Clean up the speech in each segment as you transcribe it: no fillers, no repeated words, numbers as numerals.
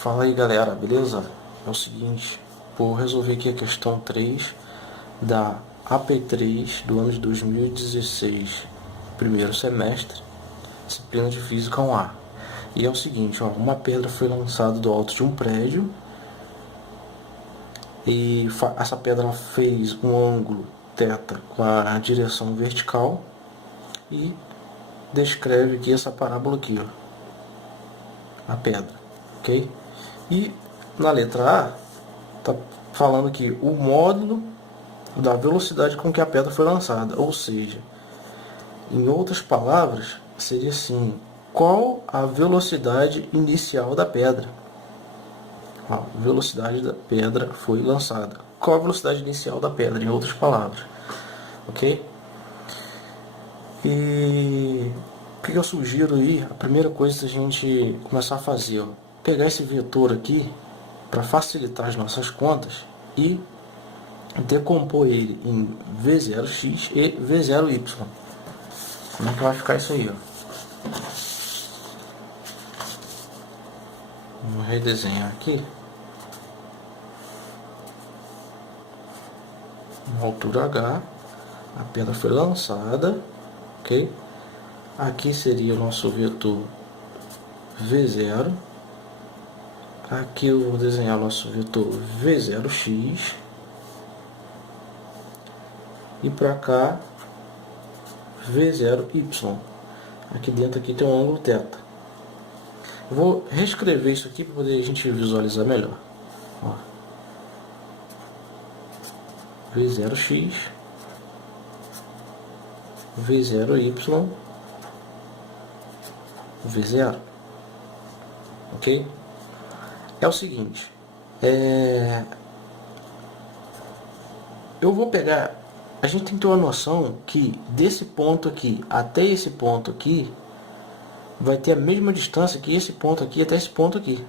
Fala aí galera, beleza? É o seguinte, vou resolver aqui a questão 3 da AP3 do ano de 2016, primeiro semestre, disciplina de Física 1A. E é o seguinte, ó, uma pedra foi lançada do alto de um prédio e essa pedra fez um ângulo θ com a direção vertical e descreve aqui essa parábola aqui, ó, a pedra, ok? E na letra A está falando aqui o módulo da velocidade com que a pedra foi lançada, ou seja, em outras palavras, seria assim: qual a velocidade inicial da pedra? A velocidade da pedra foi lançada. Qual a velocidade inicial da pedra, em outras palavras, ok? E o que eu sugiro aí? A primeira coisa é a gente começar a fazer, ó, pegar esse vetor aqui para facilitar as nossas contas e decompor ele em V0x e V0y. Como é que vai ficar isso aí, ó? Vamos redesenhar aqui. Na altura H, a pedra foi lançada, ok? Aqui seria o nosso vetor V0. Aqui eu vou desenhar o nosso vetor V0x. E para cá, V0y. Aqui dentro aqui tem um ângulo θ. Eu vou reescrever isso aqui para poder a gente visualizar melhor. Ó. V0x, V0y, V0. Ok? É o seguinte, eu vou pegar, a gente tem que ter uma noção que desse ponto aqui até esse ponto aqui vai ter a mesma distância que esse ponto aqui até esse ponto aqui.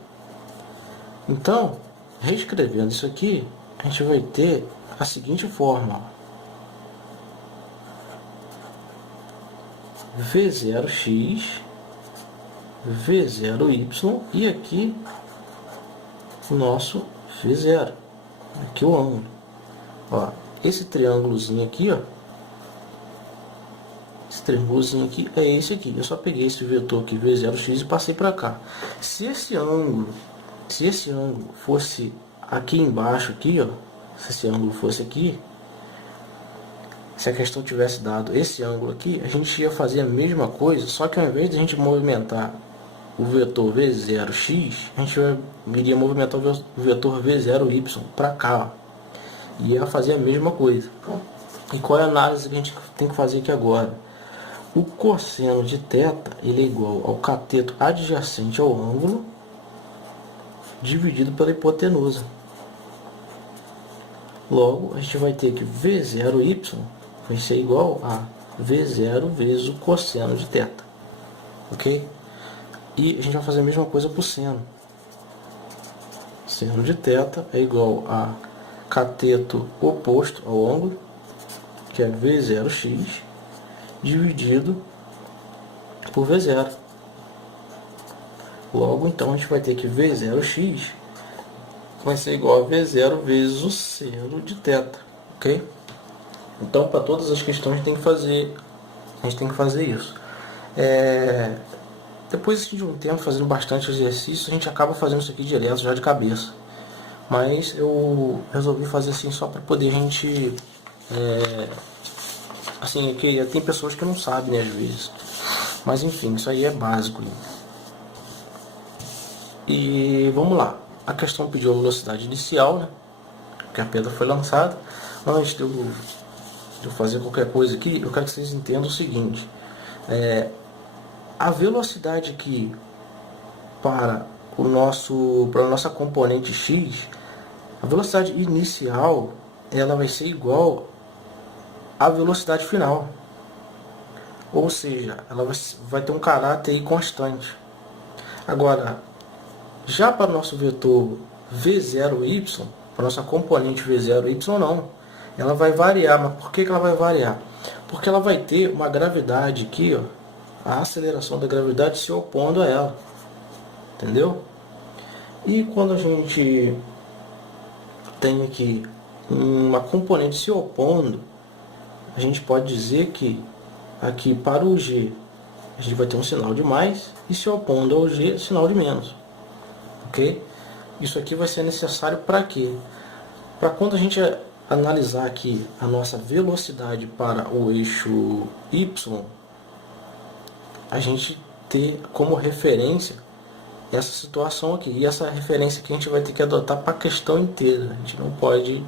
Então, reescrevendo isso aqui, a gente vai ter a seguinte forma: V0x, V0y e aqui o nosso V0. Aqui o ângulo. Ó, esse triângulozinho aqui, ó. Esse triângulozinho aqui é esse aqui. Eu só peguei esse vetor aqui, V0x, e passei para cá. Se esse ângulo fosse aqui embaixo, aqui, ó. Se esse ângulo fosse aqui, se a questão tivesse dado esse ângulo aqui, a gente ia fazer a mesma coisa, só que ao invés de a gente movimentar o vetor V0x, a gente iria movimentar o vetor V0y para cá, ó. Ia fazer a mesma coisa. E qual é a análise que a gente tem que fazer aqui agora? O cosseno de θ ele é igual ao cateto adjacente ao ângulo dividido pela hipotenusa. Logo, a gente vai ter que V0y vai ser igual a V0 vezes o cosseno de θ. Ok? E a gente vai fazer a mesma coisa para o seno. Seno de θ é igual a cateto oposto ao ângulo, que é V0x, dividido por V0. Logo, então, a gente vai ter que V0x vai ser igual a V0 vezes o seno de θ. Ok? Então, para todas as questões, a gente tem que fazer isso. Depois de um tempo fazendo bastante exercício, a gente acaba fazendo isso aqui direto, já de cabeça. Mas eu resolvi fazer assim só para poder a gente... assim, que tem pessoas que não sabem, né, às vezes. Mas enfim, isso aí é básico, né? E vamos lá. A questão pediu a velocidade inicial, né? Que a pedra foi lançada. Antes de eu fazer qualquer coisa aqui, eu quero que vocês entendam o seguinte. A velocidade aqui para a nossa componente x, a velocidade inicial, ela vai ser igual à velocidade final. Ou seja, ela vai ter um caráter aí constante. Agora, já para o nosso vetor V0y, para a nossa componente V0y, não. Ela vai variar. Mas por que ela vai variar? Porque ela vai ter uma gravidade aqui, ó, a aceleração da gravidade se opondo a ela. Entendeu? E quando a gente tem aqui uma componente se opondo, a gente pode dizer que aqui para o G a gente vai ter um sinal de mais e se opondo ao G, sinal de menos. Ok? Isso aqui vai ser necessário para quê? Para quando a gente analisar aqui a nossa velocidade para o eixo Y, a gente ter como referência essa situação aqui. E essa referência que a gente vai ter que adotar para a questão inteira. A gente não pode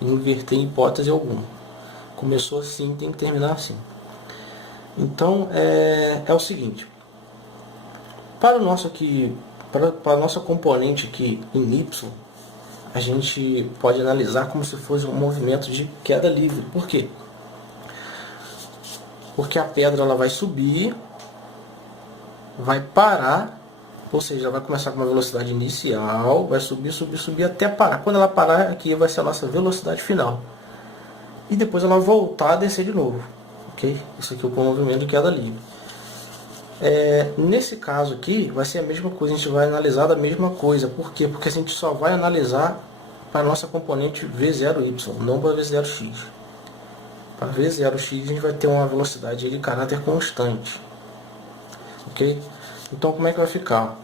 inverter em hipótese alguma. Começou assim, tem que terminar assim. Então, é o seguinte. Para o nosso aqui, para a nossa componente aqui em Y, a gente pode analisar como se fosse um movimento de queda livre. Por quê? Porque a pedra ela vai subir, vai parar, ou seja, ela vai começar com uma velocidade inicial, vai subir, subir, subir até parar. Quando ela parar, aqui vai ser a nossa velocidade final. E depois ela vai voltar a descer de novo. Ok? Isso aqui é o movimento de queda livre. Nesse caso aqui, vai ser a mesma coisa, a gente vai analisar da mesma coisa. Por quê? Porque a gente só vai analisar para a nossa componente V0Y, não para V0x. Para V0x a gente vai ter uma velocidade de caráter constante. Ok? Então como é que vai ficar?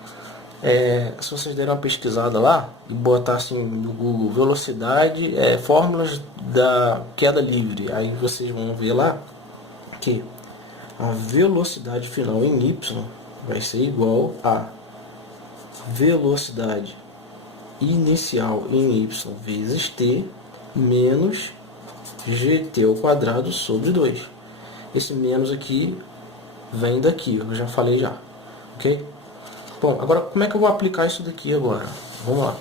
Se vocês derem uma pesquisada lá e botar assim no Google velocidade, fórmulas da queda livre, aí vocês vão ver lá que a velocidade final em Y vai ser igual a velocidade inicial em Y vezes t menos gt ao quadrado sobre 2. Esse menos aqui vem daqui, eu já falei já. Ok? Bom, agora como é que eu vou aplicar isso daqui agora? Vamos lá.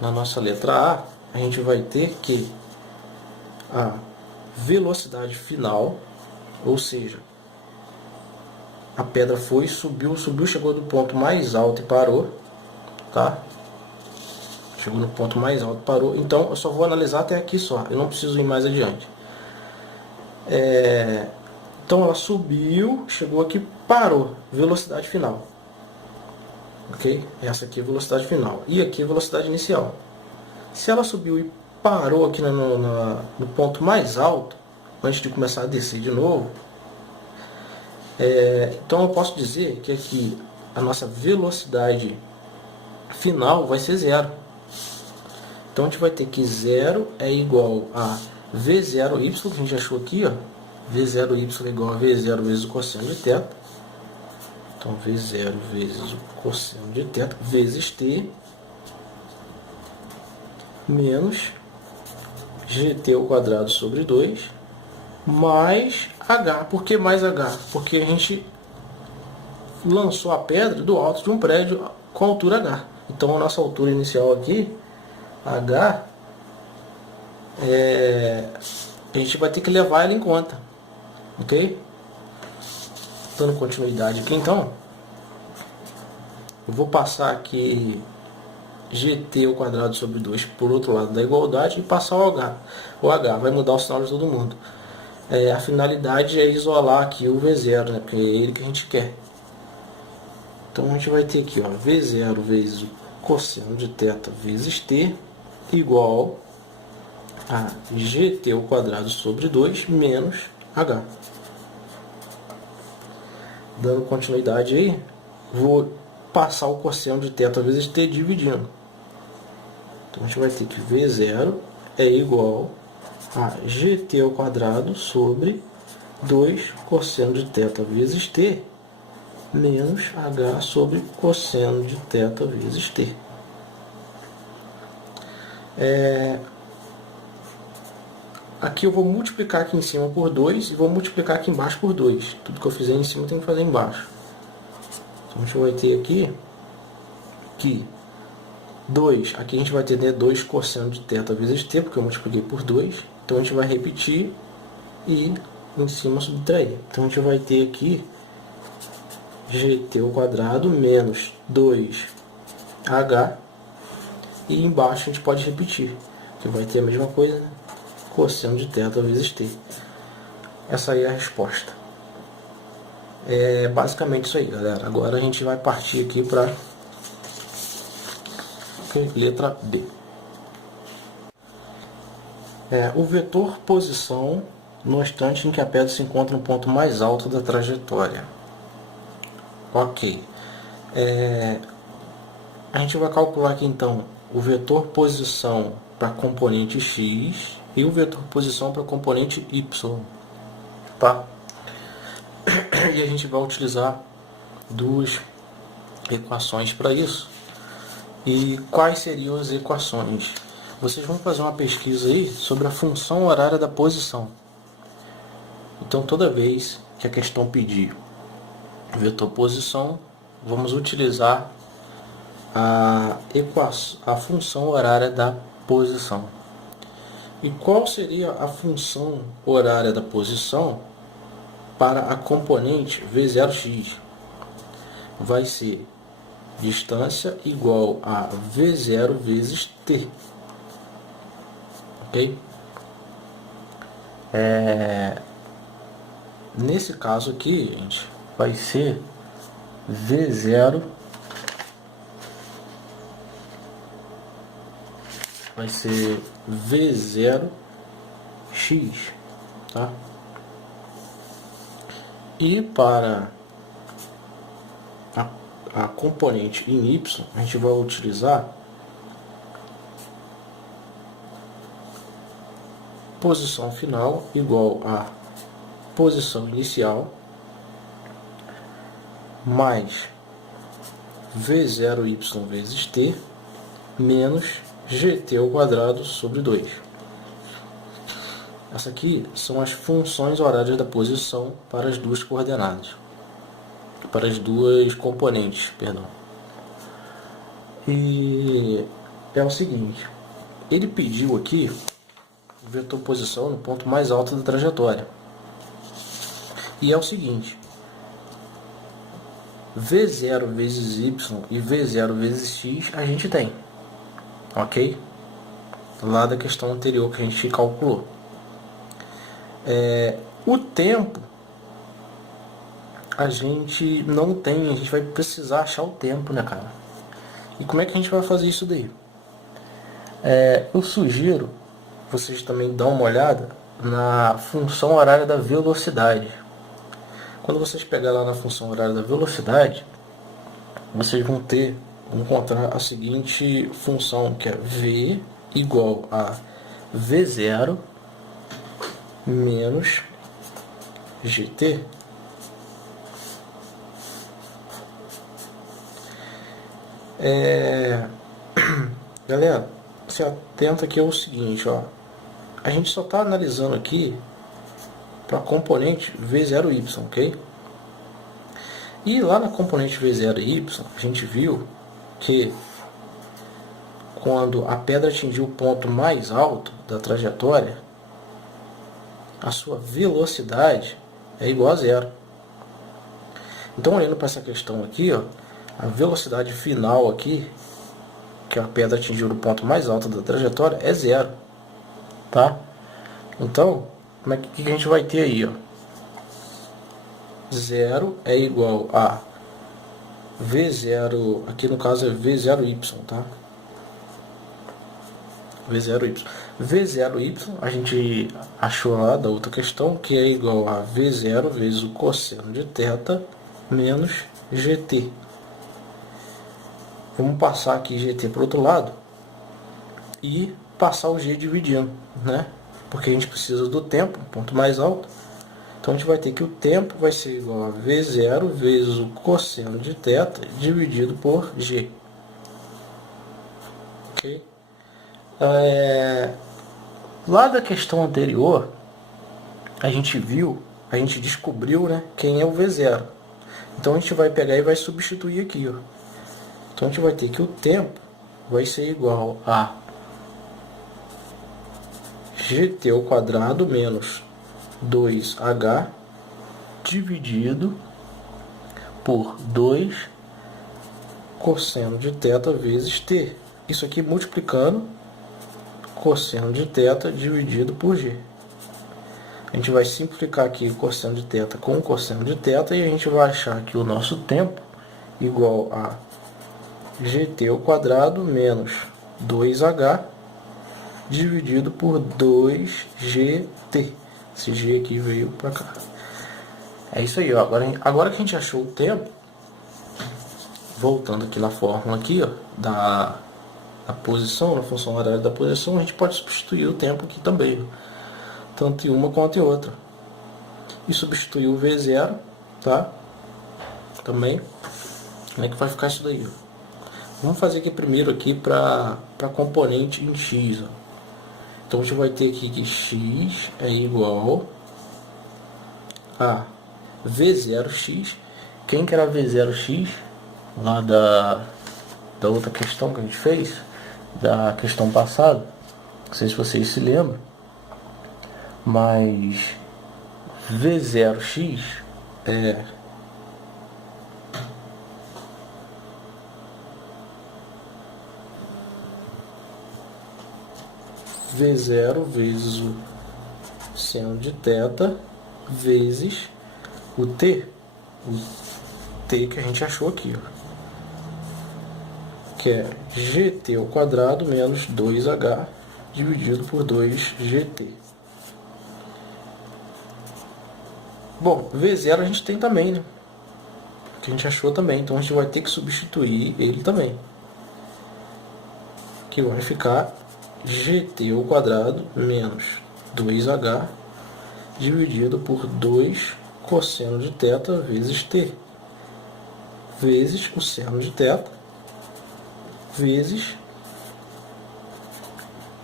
Na nossa letra A gente vai ter que a velocidade final, ou seja, a pedra foi, subiu, chegou do ponto mais alto e parou, tá? Chegou no ponto mais alto, parou. Então eu só vou analisar até aqui só, eu não preciso ir mais adiante. Então ela subiu, chegou aqui, parou, velocidade final. Ok? Essa aqui é a velocidade final. E aqui é a velocidade inicial. Se ela subiu e parou aqui no ponto mais alto, antes de começar a descer de novo, então eu posso dizer que aqui a nossa velocidade final vai ser zero. Então a gente vai ter que zero é igual a V0y, que a gente achou aqui, ó. V0y é igual a V0 vezes o cosseno de θ. Então V0 vezes o cosseno de θ vezes t menos gt ao quadrado sobre 2 mais h. Por que mais h? Porque a gente lançou a pedra do alto de um prédio com altura h. Então a nossa altura inicial aqui, h, a gente vai ter que levar ela em conta. Ok? Dando continuidade aqui então, eu vou passar aqui gt ao quadrado sobre 2 por outro lado da igualdade e passar o h. O h vai mudar o sinal de todo mundo. A finalidade é isolar aqui o V0, né? Porque é ele que a gente quer. Então a gente vai ter aqui, ó, V0 vezes o cosseno de θ vezes t igual a gt ao quadrado sobre 2 menos h. Dando continuidade aí, vou passar o cosseno de θ vezes t dividindo. Então a gente vai ter que V0 é igual a gt ao quadrado sobre 2 cosseno de θ vezes t menos h sobre cosseno de θ vezes t. Aqui eu vou multiplicar aqui em cima por 2 e vou multiplicar aqui embaixo por 2. Tudo que eu fizer em cima tem que fazer embaixo. Então a gente vai ter aqui que 2, aqui a gente vai ter, né, 2 cosseno de θ vezes t, porque eu multipliquei por 2. Então a gente vai repetir e em cima subtrair. Então a gente vai ter aqui gt ao quadrado menos 2h e embaixo a gente pode repetir, que vai ter a mesma coisa, né? Cosseno de θ vezes t. Essa aí é a resposta. É basicamente isso aí, galera. Agora a gente vai partir aqui para Ok? Letra B. O vetor posição no instante em que a pedra se encontra no ponto mais alto da trajetória. Ok. A gente vai calcular aqui então o vetor posição para a componente x e o vetor posição para a componente y. Tá? E a gente vai utilizar duas equações para isso. E quais seriam as equações? Vocês vão fazer uma pesquisa aí sobre a função horária da posição. Então, toda vez que a questão pedir vetor posição, vamos utilizar a função horária da posição. E qual seria a função horária da posição para a componente V0x? Vai ser distância igual a V0 vezes t. Ok? Nesse caso aqui, gente, vai ser V0 vai ser V0x, tá? E para a componente em y, a gente vai utilizar posição final igual a posição inicial mais V0y vezes t menos gt ao quadrado sobre 2. Essas aqui são as funções horárias da posição para as duas coordenadas, para as duas componentes, perdão. E é o seguinte, ele pediu aqui o vetor posição no ponto mais alto da trajetória. E é o seguinte, V0 vezes y e V0 vezes x a gente tem, ok? Lá da questão anterior que a gente calculou. O tempo a gente não tem, a gente vai precisar achar o tempo, né, cara? E como é que a gente vai fazer isso daí? Eu sugiro vocês também dão uma olhada na função horária da velocidade. Quando vocês pegarem lá na função horária da velocidade, vocês vão encontrar a seguinte função, que é V igual a V0 menos GT. Galera, se atenta aqui é o seguinte, ó. A gente só está analisando aqui para a componente V0y, ok? E lá na componente V0y, a gente viu que quando a pedra atingiu o ponto mais alto da trajetória, a sua velocidade é igual a zero. Então, olhando para essa questão aqui, ó, a velocidade final aqui, que a pedra atingiu no ponto mais alto da trajetória, é zero. Tá? Então, como é que a gente vai ter aí? Ó? Zero é igual a V0, aqui no caso é V0y, tá? V0y. V0y a gente achou lá da outra questão, que é igual a V0 vezes o cosseno de θ menos GT. Vamos passar aqui GT para o outro lado e passar o G dividindo, né? Porque a gente precisa do tempo, ponto mais alto. Então a gente vai ter que o tempo vai ser igual a V0 vezes o cosseno de θ dividido por G. Ok? Lá da questão anterior, a gente descobriu, né, quem é o V0. Então a gente vai pegar e vai substituir aqui, ó. Então a gente vai ter que o tempo vai ser igual a GT ao quadrado menos 2H dividido por 2 cosseno de θ vezes T. Isso aqui multiplicando cosseno de θ dividido por G. A gente vai simplificar aqui o cosseno de θ com o cosseno de θ e a gente vai achar que o nosso tempo igual a gt ao quadrado menos 2h dividido por 2gt. Esse g aqui veio para cá. É isso aí, ó. Agora que a gente achou o tempo, voltando aqui na fórmula aqui, ó, da posição, na função horária da posição, a gente pode substituir o tempo aqui também, ó, tanto em uma quanto em outra. E substituir o V0, tá? Também. Como é que vai ficar isso daí, ó? Vamos fazer aqui primeiro aqui para componente em x, ó. Então a gente vai ter aqui que x é igual a V0x. Quem que era V0x? Lá da outra questão que a gente fez, da questão passada. Não sei se vocês se lembram. Mas V0x é V0 vezes o seno de θ vezes o t. O t que a gente achou aqui, ó, que é gt ao quadrado menos 2h dividido por 2gt. Bom, V0 a gente tem também, né? Que a gente achou também. Então a gente vai ter que substituir ele também. Que vai ficar gt ao quadrado menos 2h dividido por 2 cosseno de θ vezes t, vezes o seno de θ, vezes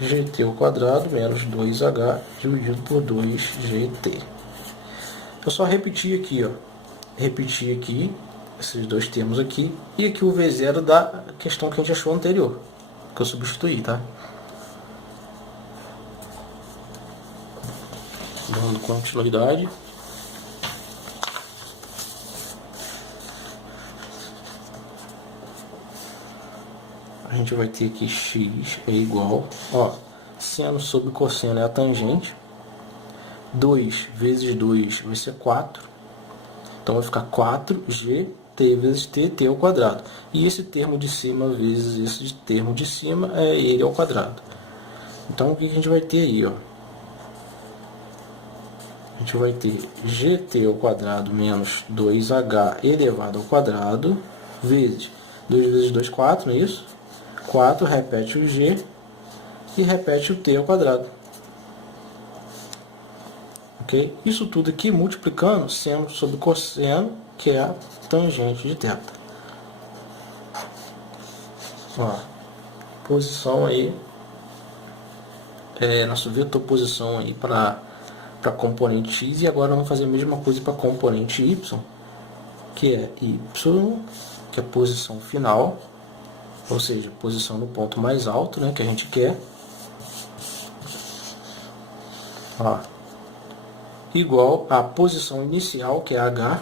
gt ao quadrado menos 2h dividido por 2gt. Eu só repeti aqui, ó. Repeti aqui esses dois termos aqui e aqui o V0 da questão que a gente achou anterior, que eu substituí, tá? Dando continuidade. A gente vai ter que x é igual, ó, seno sobre cosseno é a tangente. 2 vezes 2 vai ser 4. Então vai ficar 4gt vezes t ao quadrado. E esse termo de cima vezes esse termo de cima é ele ao quadrado. Então o que a gente vai ter aí, ó? A gente vai ter gt ao quadrado menos 2h elevado ao quadrado vezes 2 vezes 2, 4, não é isso? 4 repete o g e repete o t ao quadrado. Ok? Isso tudo aqui multiplicando seno sobre cosseno, que é a tangente de θ. Ó, posição aí, nosso vetor posição aí para componente x, e agora vamos fazer a mesma coisa para componente y, que é y, que é a posição final, ou seja, posição no ponto mais alto, né, que a gente quer. Ó, igual a posição inicial, que é h.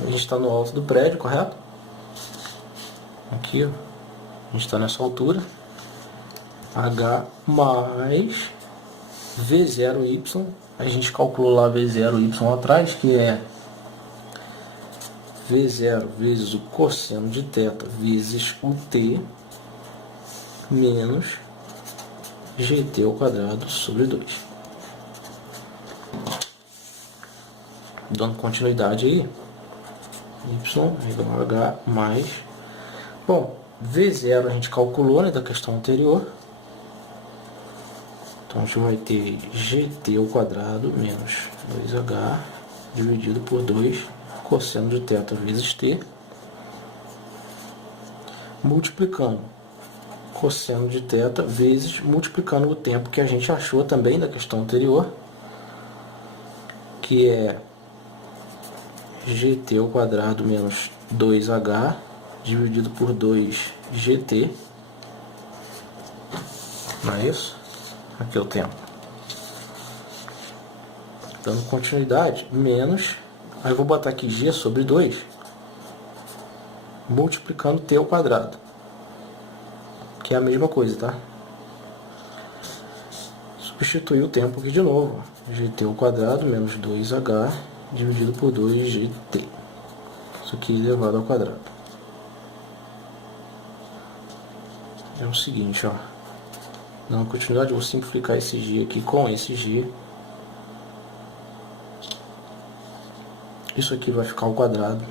A gente está no alto do prédio, correto? Aqui, ó, a gente está nessa altura. H mais V0y. A gente calculou lá V0y atrás, que é V0 vezes o cosseno de θ vezes o t menos gt ao quadrado sobre 2. Dando continuidade aí, y igual a h mais... Bom, V0 a gente calculou, né, da questão anterior. Então a gente vai ter gt ao quadrado menos 2h dividido por 2 cosseno de θ vezes t, multiplicando cosseno de θ vezes multiplicando o tempo que a gente achou também da questão anterior, que é gt ao quadrado menos 2h dividido por 2gt. Não é isso? Aqui é o tempo. Dando continuidade, menos, aí eu vou botar aqui g sobre 2, multiplicando t ao quadrado, que é a mesma coisa, tá? Substituir o tempo aqui de novo. Gt ao quadrado menos 2h dividido por 2gt. Isso aqui elevado ao quadrado. é o seguinte, ó. Dando continuidade, eu vou simplificar esse G aqui com esse G. Isso aqui vai ficar ao quadrado.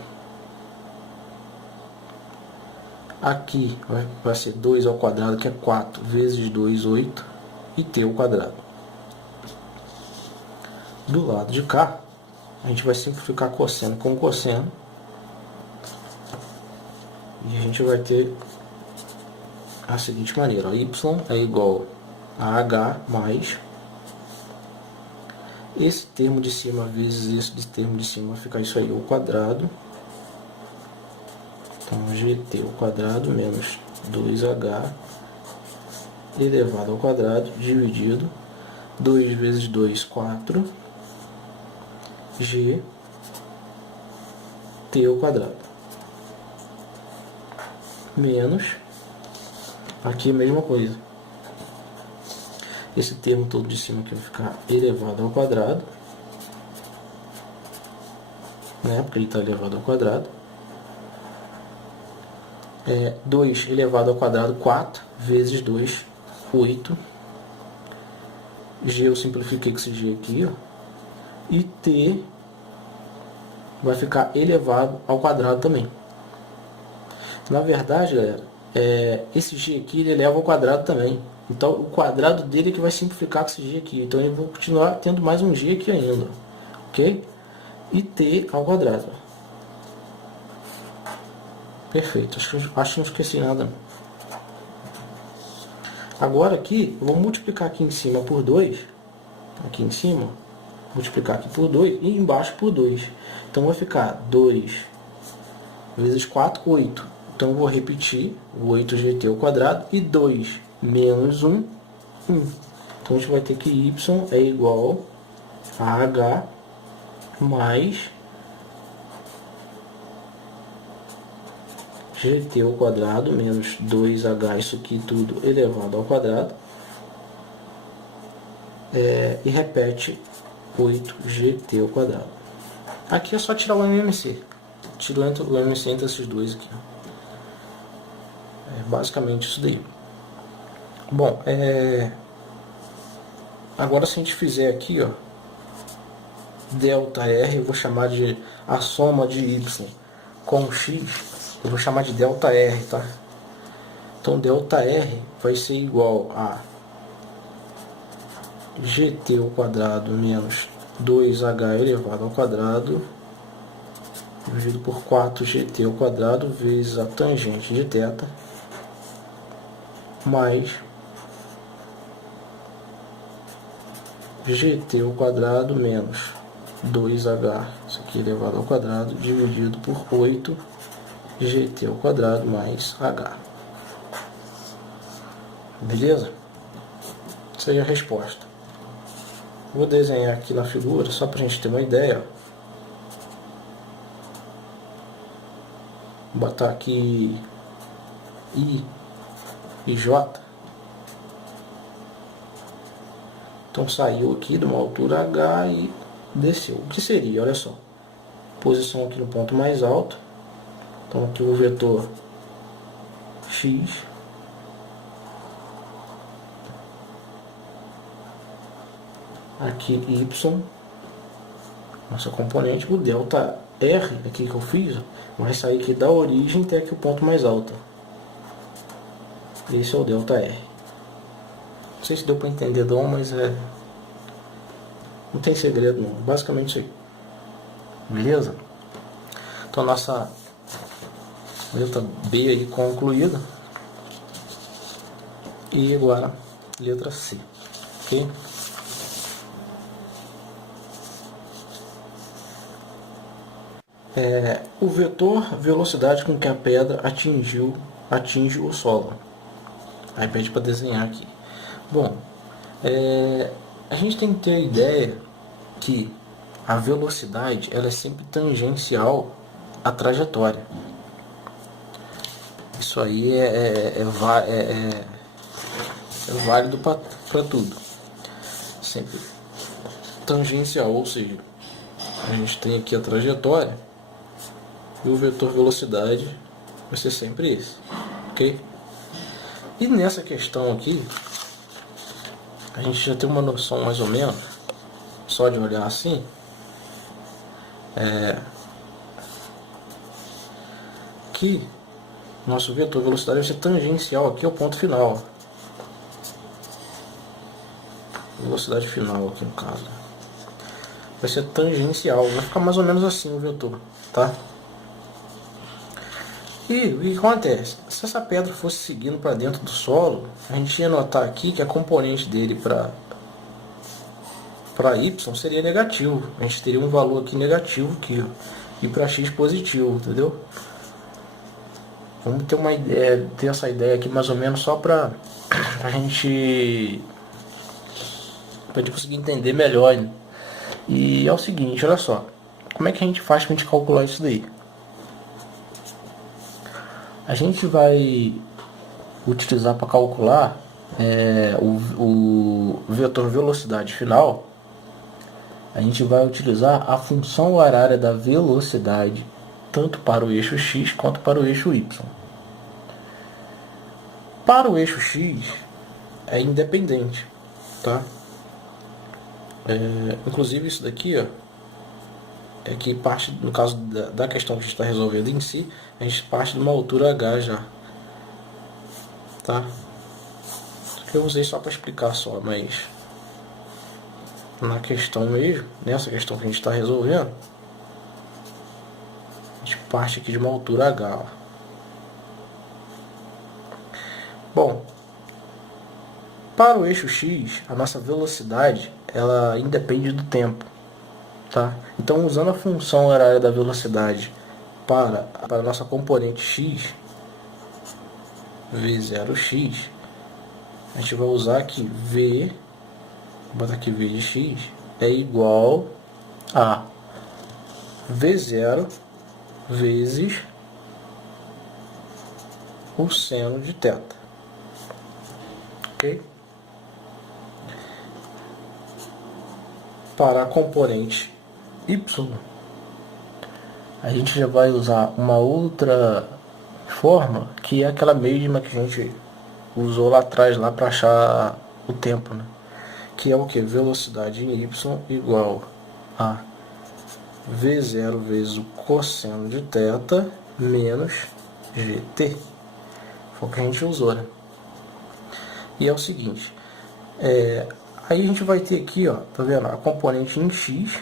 Aqui vai ser 2 ao quadrado, que é 4 vezes 2, 8. E t ao quadrado. Do lado de cá, a gente vai simplificar cosseno com cosseno. E a gente vai ter a seguinte maneira. Ó, y é igual a h mais esse termo de cima vezes esse termo de cima, vai ficar isso aí ao quadrado. Então, gt ao quadrado menos 2h elevado ao quadrado dividido 2 vezes 2, 4, g t ao quadrado menos, aqui a mesma coisa, esse termo todo de cima aqui vai ficar elevado ao quadrado, né, porque ele está elevado ao quadrado. 2 elevado ao quadrado, 4 vezes 2, 8. G eu simplifiquei com esse G aqui, ó. E T vai ficar elevado ao quadrado também. Na verdade, galera, esse G aqui ele eleva ao quadrado também. Então o quadrado dele é que vai simplificar com esse G aqui. Então eu vou continuar tendo mais um G aqui ainda. Ok? E T ao quadrado. Perfeito. Acho que não esqueci nada. Agora aqui, eu vou multiplicar aqui em cima por 2. Aqui em cima. Multiplicar aqui por 2 e embaixo por 2. Então vai ficar 2 vezes 4, 8. Então eu vou repetir o 8gt ao quadrado e 2 menos 1, 1. Então a gente vai ter que y é igual a h mais gt ao quadrado menos 2h, isso aqui tudo elevado ao quadrado. E repete 8gt ao quadrado. Aqui é só tirar o MMC. Tiro o MMC entre esses dois aqui. É basicamente isso daí. Bom, agora se a gente fizer aqui, ó, delta R, eu vou chamar de a soma de y com x, eu vou chamar de delta R, tá? Então delta R vai ser igual a gt ao quadrado menos 2h elevado ao quadrado dividido por 4gt ao quadrado vezes a tangente de θ mais gt ao quadrado menos 2h, isso aqui elevado ao quadrado, dividido por 8gt ao quadrado mais h. Beleza? Essa aí é a resposta. Vou desenhar aqui na figura, só para a gente ter uma ideia. Vou botar aqui I e J. Então saiu aqui de uma altura H e desceu. O que seria? Olha só. Posição aqui no ponto mais alto. Então aqui o vetor X. Aqui Y. Nossa componente. O delta R aqui que eu fiz vai sair aqui da origem até aqui o ponto mais alto. Esse é o delta R. Não sei se deu para entender, não, mas não tem segredo não. Basicamente isso aí. Beleza? Então nossa letra B aí concluída. E agora letra C. Ok? O vetor velocidade com que a pedra atinge o solo. Aí pede para desenhar aqui. Bom, a gente tem que ter a ideia que a velocidade ela é sempre tangencial à trajetória. Isso aí é válido para tudo. Sempre tangencial, ou seja, a gente tem aqui a trajetória e o vetor velocidade vai ser sempre esse, ok? E nessa questão aqui, a gente já tem uma noção mais ou menos, só de olhar assim, que nosso vetor velocidade vai ser tangencial aqui ao ponto final. Velocidade final aqui no caso. Vai ser tangencial, vai ficar mais ou menos assim o vetor, tá? E o que acontece? Se essa pedra fosse seguindo para dentro do solo, a gente ia notar aqui que a componente dele para y seria negativo. A gente teria um valor aqui negativo aqui, ó, e para x positivo, entendeu? Vamos ter uma ideia, ter essa ideia aqui mais ou menos só para a gente conseguir entender melhor, né? E é o seguinte, olha só, como é que a gente faz para a gente calcular isso daí? A gente vai utilizar para calcular o vetor velocidade final. A gente vai utilizar a função horária da velocidade tanto para o eixo x quanto para o eixo y. Para o eixo x é independente, tá? Inclusive isso daqui, ó, é que parte, no caso da questão que a gente está resolvendo em si, a gente parte de uma altura h já, tá? Isso que eu usei só para explicar só, mas na questão mesmo, nessa questão que a gente está resolvendo, a gente parte aqui de uma altura h, ó. Bom, para o eixo x, a nossa velocidade ela independe do tempo, tá? Então, usando a função horária da velocidade para a nossa componente x, v0x, a gente vai usar aqui v, vou botar aqui v de x, é igual a v0 vezes o seno de θ. Ok? Para a componente y, a gente já vai usar uma outra fórmula, que é aquela mesma que a gente usou lá atrás lá para achar o tempo, né? Que é o que? Velocidade em y igual a v0 vezes o cosseno de θ menos gt. Foi o que a gente usou, né? E é o seguinte, aí a gente vai ter aqui, ó, tá vendo? A componente em x,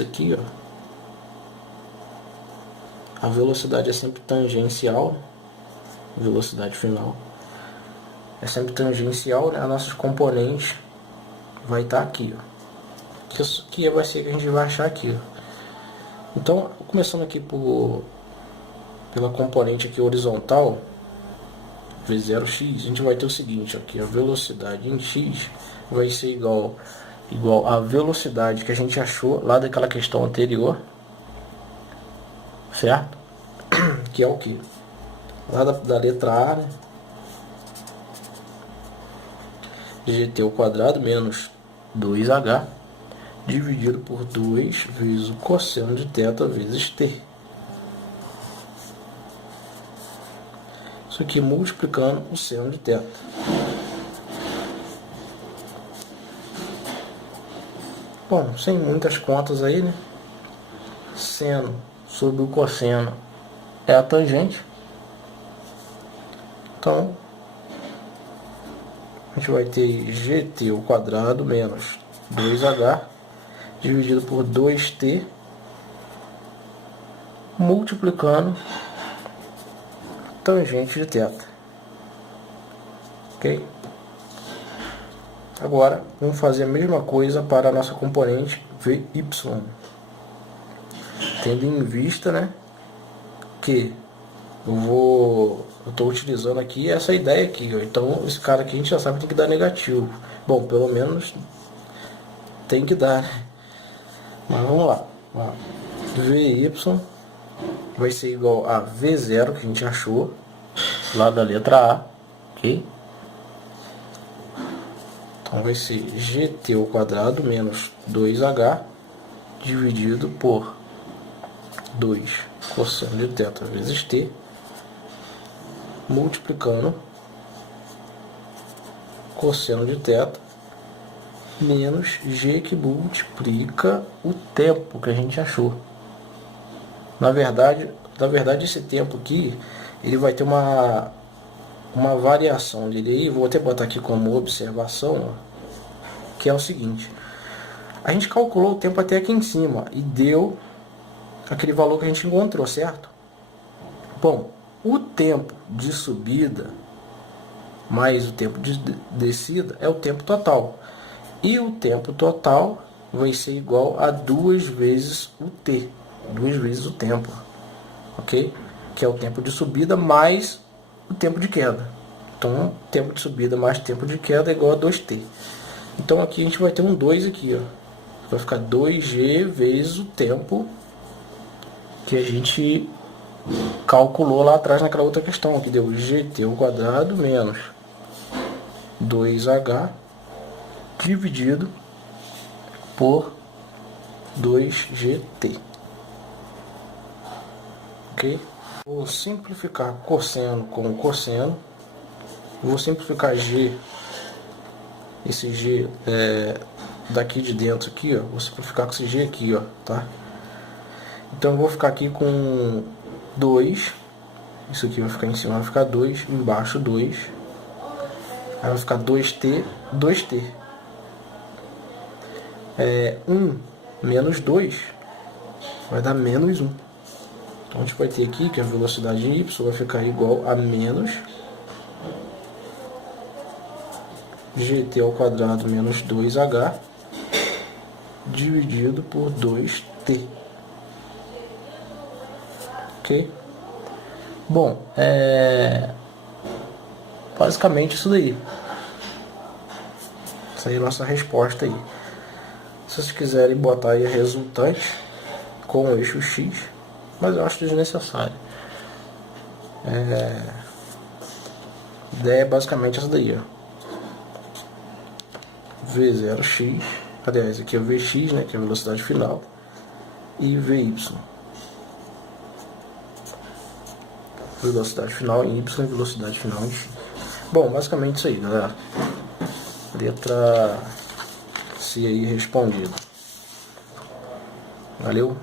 aqui, ó, a velocidade é sempre tangencial, velocidade final é sempre tangencial, né? A nossa componente vai estar aqui, ó, que vai ser que a gente vai achar aqui, ó. Então, começando aqui pela componente aqui horizontal, v0x, a gente vai ter o seguinte aqui, a velocidade em x vai ser igual à velocidade que a gente achou lá daquela questão anterior, certo? Que é o que? Lá da letra A, né? gt ao quadrado menos 2h dividido por 2 vezes o cosseno de θ vezes t. Isso aqui multiplicando o seno de θ. Bom, sem muitas contas aí, né? Seno sobre o cosseno é a tangente. Então, a gente vai ter gt ao quadrado menos 2h dividido por 2t multiplicando tangente de θ. Ok? Agora, vamos fazer a mesma coisa para a nossa componente vy. Tendo em vista, né, que eu estou utilizando aqui essa ideia aqui, ó. Então esse cara aqui a gente já sabe que tem que dar negativo. Bom, pelo menos tem que dar, né? Mas vamos lá. Vy vai ser igual a v0 que a gente achou lá da letra A, ok? Então vai ser gt ao quadrado menos 2h dividido por 2 cosseno de θ vezes t multiplicando cosseno de θ menos g que multiplica o tempo que a gente achou. Na verdade esse tempo aqui, ele vai ter uma variação dele aí, vou até botar aqui como observação, ó, que é o seguinte: a gente calculou o tempo até aqui em cima e deu aquele valor que a gente encontrou, certo? Bom, o tempo de subida mais o tempo de descida é o tempo total. E o tempo total vai ser igual a 2 vezes o t, 2 vezes o tempo, ok? Que é o tempo de subida mais o tempo de queda. Então, tempo de subida mais tempo de queda é igual a 2t. Então, aqui a gente vai ter um 2 aqui, ó. Vai ficar 2g vezes o tempo que a gente calculou lá atrás naquela outra questão, que deu gt ao quadrado menos 2h dividido por 2gt. Ok? Vou simplificar cosseno com cosseno. Vou simplificar g, esse g daqui de dentro aqui, ó. Vou simplificar com esse g aqui, ó, tá? Então eu vou ficar aqui com 2. Isso aqui vai ficar em cima, vai ficar 2, embaixo 2. Aí vai ficar 2t, 2t. 1 menos 2 vai dar menos 1. Então a gente vai ter aqui que a velocidade y vai ficar igual a menos gt ao quadrado menos 2h dividido por 2t. Ok? Bom, basicamente isso daí. Essa aí é a nossa resposta aí. Se vocês quiserem botar aí a resultante com o eixo x, mas eu acho desnecessário. A ideia é basicamente essa daí, ó. V0x, aliás, aqui é Vx, né, que é a velocidade final, e Vy. Velocidade final em y e velocidade final em x. Bom, basicamente isso aí, galera. Letra C aí respondida. Valeu.